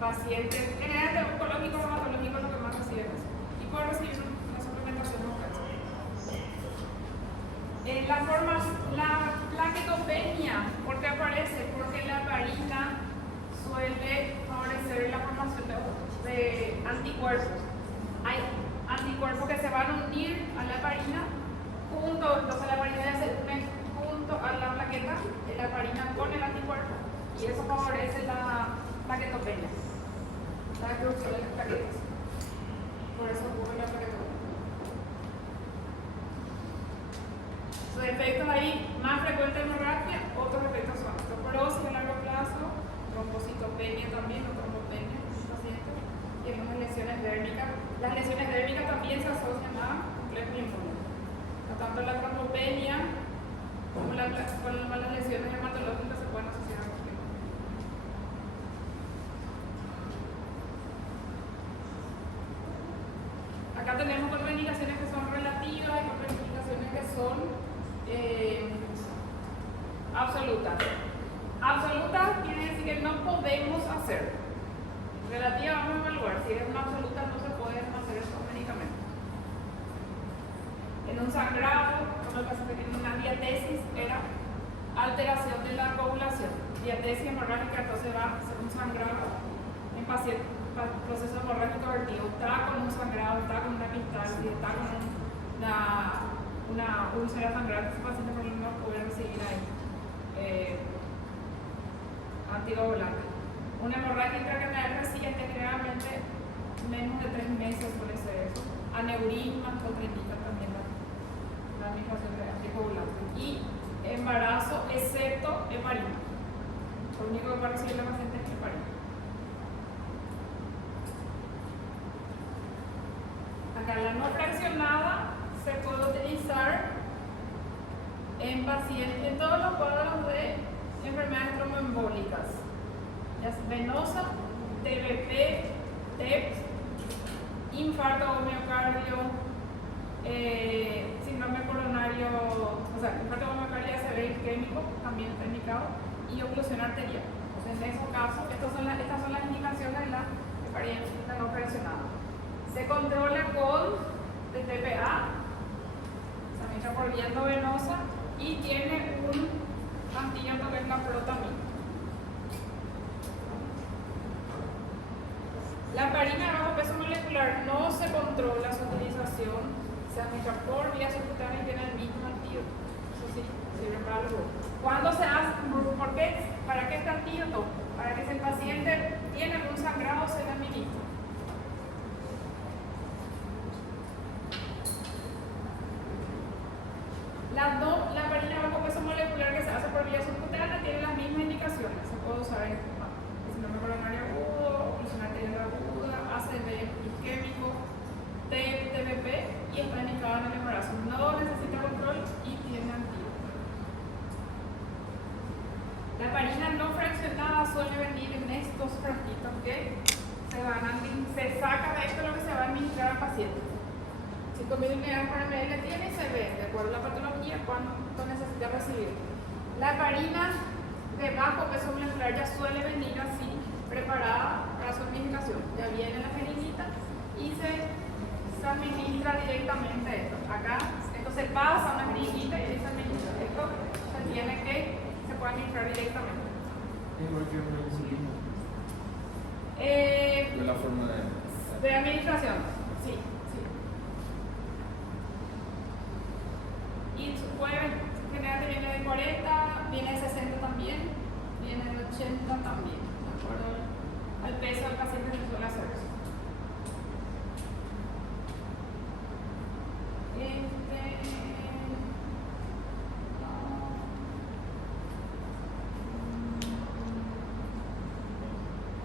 pacientes, generalmente oncológicos o hematológicos, lo que más reciben eso. Y pueden recibir una suplementación local. La plaquetopenia, ¿por qué aparece? Porque la heparina suele favorecer la formación de anticuerpos. Hay anticuerpos que se van a unir a la heparina entonces la heparina ya se une junto a la plaqueta de la heparina con el anticuerpo y eso favorece la plaquetopenia, la destrucción de las plaquetas. Por eso ocurre la plaquetopenia. Los efectos ahí más frecuentes de hemorragia, otros efectos son osteoporosis a largo plazo, trombocitopenia también, o trombopenia en los pacientes, y algunas lesiones dérmicas. Las lesiones dérmicas también se asocian a complejo linfómico. Tanto la trombopenia como las lesiones hematológicas se pueden asociar a complejo. Acá tenemos contraindicaciones que son relativas y contraindicaciones que son absolutas. Absolutas quiere decir que no podemos hacer. Relativa vamos a evaluar. Si es una absoluta no se pueden hacer estos medicamentos. En un sangrado, como el paciente tiene una diatesis, era alteración de la coagulación. Diatesis hemorrágica, entonces va a ser un sangrado en paciente, proceso hemorrágico vertido. Está con un sangrado, está con una epistaxis, está con una úlcera sangrante. Ese paciente por lo menos puede recibir ahí anticoagulante. Una hemorrágica que me da reciente, generalmente menos de 3 meses suele ser eso. Aneurismas contraindican también la administración de anticoagulante. Y embarazo, excepto heparina. Lo único que va a recibir la paciente es heparina. Acá la no fraccionada se puede utilizar en pacientes, en todos los cuadros de enfermedades tromboembólicas, ya sea venosa, TBP, TEP, infarto o miocardio, síndrome coronario, o sea, infarto o miocardio se ve isquémico, también está indicado, y oclusión arterial. Entonces, en esos casos, estas son las indicaciones de la heparina no fraccionada. Se controla con TPA, se administra por vía endovenosa y tiene un antídoto que es la protamina. La heparina de bajo peso molecular no se controla su utilización, se administra por vía subcutánea y tiene el mismo antídoto. Eso sí, sirve para algo. ¿Cuándo se hace? ¿Por qué? ¿Para qué este antídoto? Para que si el paciente tiene algún sangrado se le administra. La heparina de bajo peso molecular que se hace por vía subcutánea tiene las mismas indicaciones. Se puede usar en síndrome coronario agudo, oclusión arterial aguda, se saca de esto lo que se va a administrar al paciente. 5.000 unidades por ml tiene y se ve, de acuerdo a la patología, cuánto necesita recibir. La heparina de bajo peso molecular ya suele venir así, preparada para su administración. Ya viene la jeringuita y se administra directamente esto. Acá, esto se pasa a una jeringuita y se administra. Esto se puede administrar directamente. Igual que una insulina. De la forma De administración, sí. Y generalmente viene de 40, viene de 60 también, viene de 80 también, de acuerdo al peso del paciente se suele hacer eso.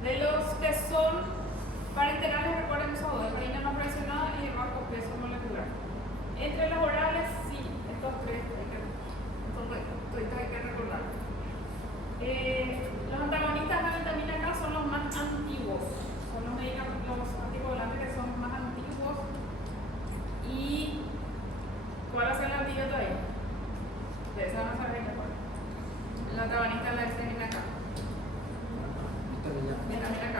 De los que son parenterales, recuerden eso, de heparina no presionada y de bajo peso molecular. Entre los orales, sí, estos tres hay que recordar. Los antagonistas de la vitamina K son los más antiguos, son los anticoagulantes que son más antiguos. ¿Y cuál va a ser el antídoto ahí? Ustedes van a saber cuál. El antagonista de la vitamina K. Vitamina K.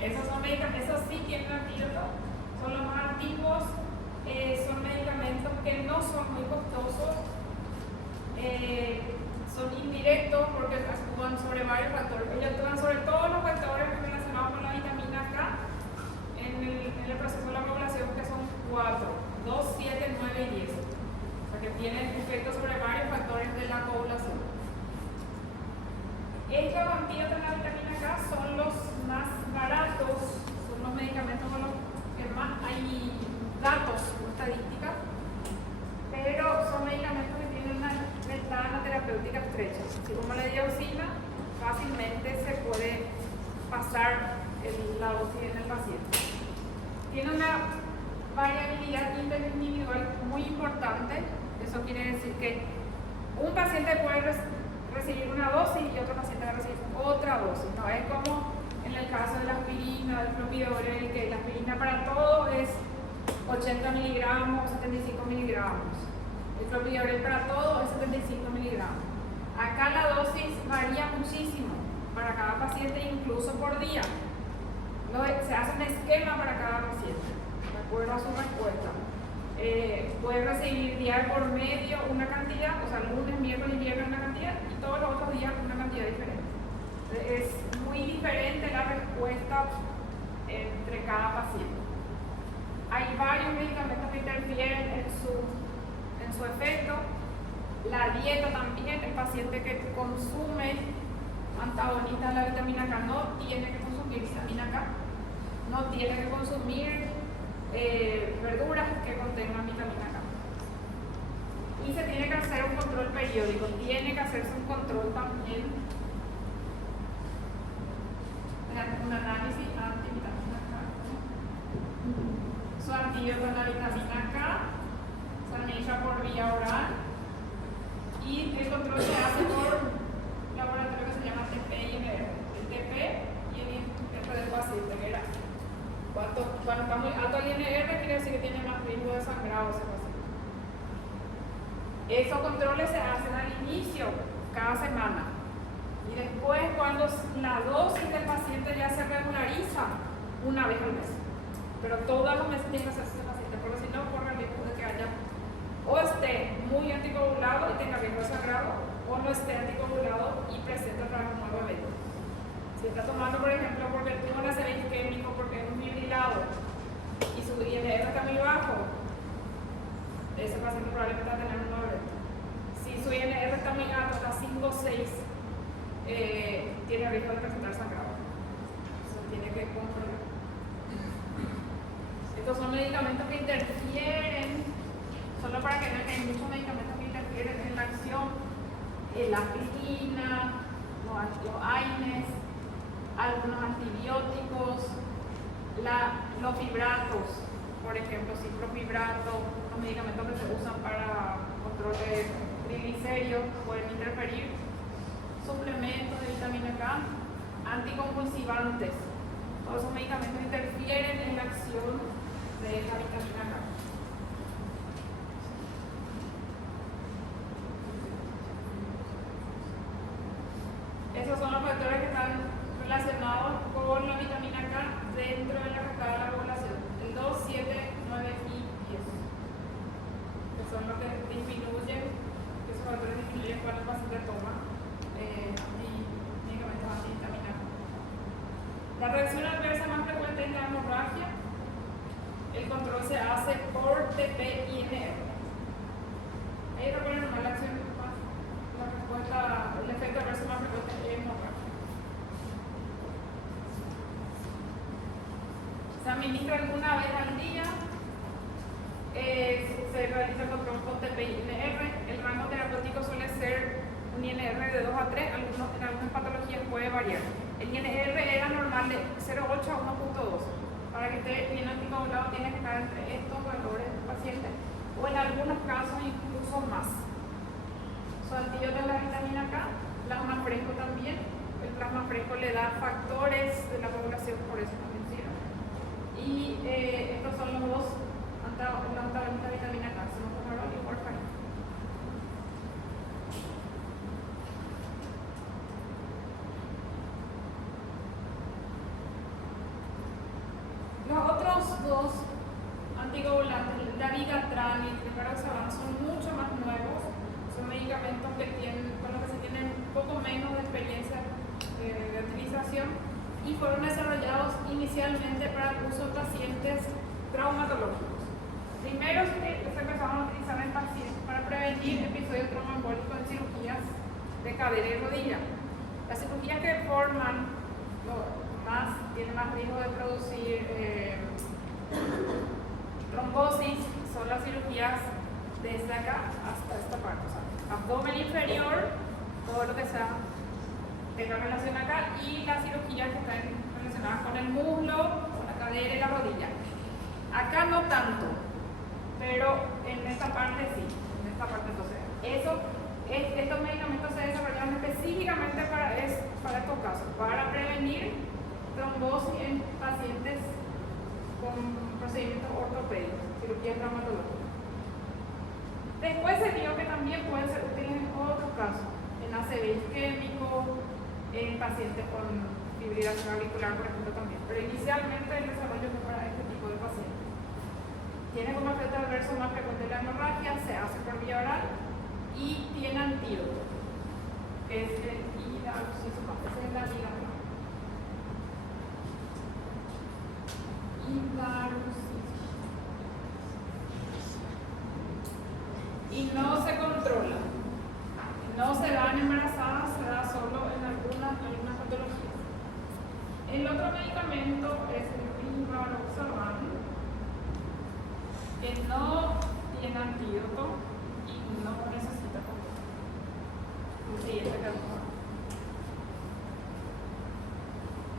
Esos son medicamentos, esos sí tienen antídoto, son los más antiguos, son medicamentos que no son muy costosos, son indirectos porque actúan sobre varios factores. Ellos actúan sobre todos los factores relacionados con la vitamina K en el proceso de la coagulación, que son 4, 2, 7, 9 y 10. O sea que tienen efectos sobre varios factores de la coagulación. Estos antídotos de la vitamina K son los más baratos, son los medicamentos con los que más hay datos o estadísticas, pero son medicamentos que tienen una ventana terapéutica estrecha. Así como la dioxina, fácilmente se puede pasar la dosis en el paciente. Tiene una variabilidad interindividual muy importante. Eso quiere decir que un paciente puede recibir una dosis y otro paciente va a recibir otra dosis. No es como en el caso de la aspirina, del clopidogrel, que la aspirina para todo es 80 miligramos, 75 miligramos. El clopidogrel para todo es 75 miligramos. Acá la dosis varía muchísimo para cada paciente, incluso por día. Se hace un esquema para cada paciente, de acuerdo a su respuesta. Puede recibir día por medio una cantidad, o sea, lunes, miércoles y viernes una cantidad y todos los otros días una cantidad diferente. Es muy diferente la respuesta entre cada paciente. Hay varios medicamentos que interfieren en su efecto. La dieta también, el paciente que consume antagonistas de la vitamina K no tiene que consumir vitamina K, no tiene que consumir verduras que contengan vitamina K. Y se tiene que hacer un control periódico, tiene que hacerse un control también, un análisis antivitamina K. Su antídoto de la vitamina K se administra por vía oral y el control se hace por un laboratorio que se llama TP y INR. El TP y el INR del paciente, que era cuando está muy alto el INR, quiere decir que tiene más riesgo de sangrado ese paciente. Esos controles se hacen al inicio, cada semana. Y después, cuando la dosis del paciente ya se regulariza, una vez al mes. Pero todos los meses tiene que hacerse el paciente, porque si no, corre el riesgo de que haya o esté muy anticoagulado y tenga riesgo de sangrado, o no esté anticoagulado y presente otra vez un nuevo evento. Si está tomando, por ejemplo, porque tuvo un ACV isquémico, porque es un fibrilado y su INR está muy bajo, ese paciente probablemente va a tener un nuevo evento. Si su INR está muy alto, está 5 o 6, tiene riesgo de presentar sangrado. Eso tiene que controlar. Estos son medicamentos que interfieren, solo para que vean que hay muchos medicamentos que interfieren en la acción, la aspirina, los AINES, algunos antibióticos, los fibratos, por ejemplo, ciprofibrato, los medicamentos que se usan para control de triglicéridos pueden interferir, suplementos de vitamina K, anticonvulsivantes, o Todos esos medicamentos interfieren en la acción de la vitamina K. Esos son los factores que están relacionados con la vitamina K dentro de la cascada de la población. El 2, 7, 9 y 10. Que son los que disminuyen, que esos factores disminuyen cuando el paciente toma medicamentos antivitamina K. La reacción adversa más frecuente es la hemorragia. El control se hace por TPINR. Ahí recuerden nomás la acción más, la respuesta, el efecto adverso más frecuente es hemorragia. Se administra alguna vez al día. Se realiza el control con TPINR. El rango terapéutico suele ser un INR de 2 a 3, en algunas patologías puede variar. El INR era normal de 0,8 a 1,2. Para que esté bien anticoagulado tiene que estar entre estos valores del paciente, o en algunos casos incluso más. Su antídoto es la vitamina K, plasma fresco también. El plasma fresco le da factores de la población, por eso también sirve. Y estos son los dos antagonistas de vitamina K, sinopumarol y warfarin. Los otros dos anticoagulantes, el dabigatran y el rivaroxaban, son mucho más nuevos. Son medicamentos con los que se tiene un poco menos de experiencia de utilización y fueron desarrollados inicialmente para el uso de pacientes traumatológicos. Primero se empezaron a utilizar en pacientes para prevenir episodios traumaembólicos en cirugías de cadera y rodilla. Las cirugías que tienen más riesgo de producir trombosis son las cirugías desde acá hasta esta parte, o sea, abdomen inferior, todo lo que tenga relación acá, y las cirugías que están relacionadas con el muslo, con la cadera y la rodilla. Acá no tanto, pero en esta parte sí, en esta parte entonces. Estos medicamentos se desarrollaron específicamente para estos casos, para prevenir trombosis en pacientes con procedimientos ortopédicos, cirugía traumatológica. Después se vio que también pueden ser útiles en otros casos, en ACV isquémico, en pacientes con fibrilación auricular, por ejemplo, también. Pero inicialmente el desarrollo fue para este tipo de pacientes. Tiene como efecto adverso más frecuente la hemorragia, se hace por vía oral y tiene antídoto, que es el idarucizumab, esa es la vitamina. Y no se controla, no se da en embarazadas, se da solo en algunas patologías. El otro medicamento es el rivaroxaban, que no tiene antídoto y no necesita control. El siguiente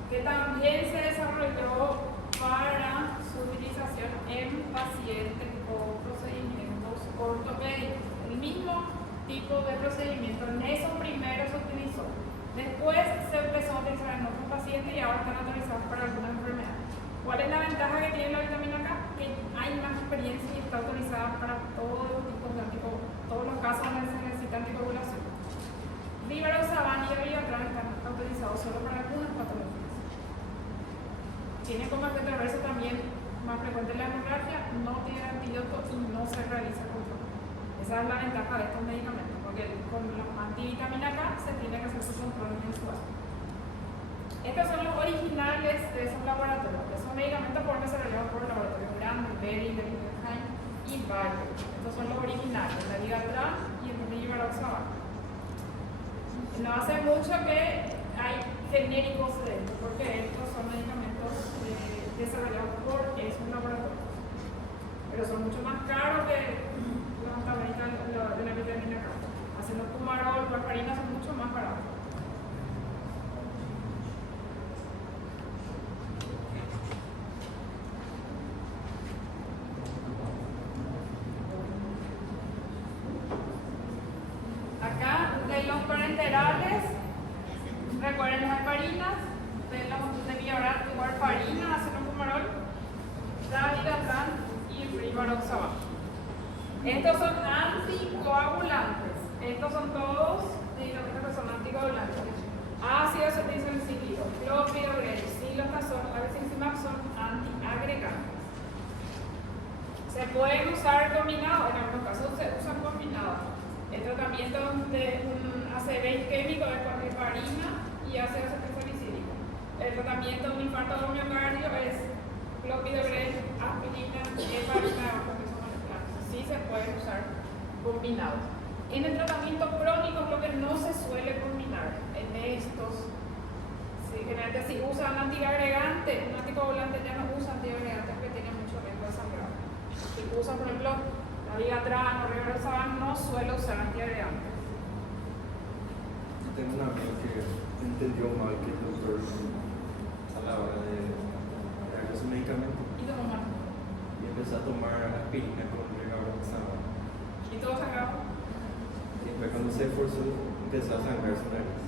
que también se desarrolló para su utilización en pacientes con procedimientos ortopédicos. El mismo tipo de procedimiento, en esos primeros se utilizó. Después se empezó a utilizar en otros pacientes y ahora están autorizados para algunas enfermedades. ¿Cuál es la ventaja que tiene la vitamina K? Que hay más experiencia y está autorizada para todos los tipos de todos los casos donde se necesita anticoagulación. Rivaroxaban y dabigatran están autorizados solo para algunas patologías. Tiene como efecto adverso también más frecuente la hemorragia, no tiene antídoto y no se realiza control. Esa es la ventaja de estos medicamentos, porque con la antivitamina K se tiene que hacer su control mensual. Estos son los originales de esos laboratorios. Esos medicamentos fueron desarrollados por laboratorios grandes, Behring, Guggenheim y Bayer. Estos son los originales, el dabigatran y el rivaroxaban. No hace mucho que hay genéricos de estos, porque estos son medicamentos desarrollados por esos laboratorios. Pero son mucho más caros que los antagonistas de la vitamina K. Haciendo pumarol, warfarina son mucho más baratos. Acá de los parenterales, recuerden las heparina, de vía oral y warfarina. Paroxaban. Estos son anticoagulantes. Estos son todos, estos son anticoagulantes. Ácido acetilsalicílico, clopidogrel, cilotasol, abecilizumab son antiagregantes. Se pueden usar combinados, en algunos casos se usan combinados. El tratamiento de un ACV isquémico es con heparina y ácido acetilsalicílico. El tratamiento de un infarto de miocardio es clopidogrel, aspirina, heparina, porque son moleculares. Sí se pueden usar combinados. En el tratamiento crónico es lo que no se suele combinar. En estos, generalmente si usan antiagregante, un anticoagulante ya no usa antiagregante porque tiene mucho riesgo de sangrado. Si usan, por ejemplo, la Vigatran o Rivaroxaban, no suelo usar antiagregante. Tengo un amigo que entendió mal que el doctor a la hora de darle su medicamento Y tomó más. y empezó a tomar aspirina con Rivaroxaban. Y todo sangrado. Y después cuando se esforzó empezó a sangrar su nariz.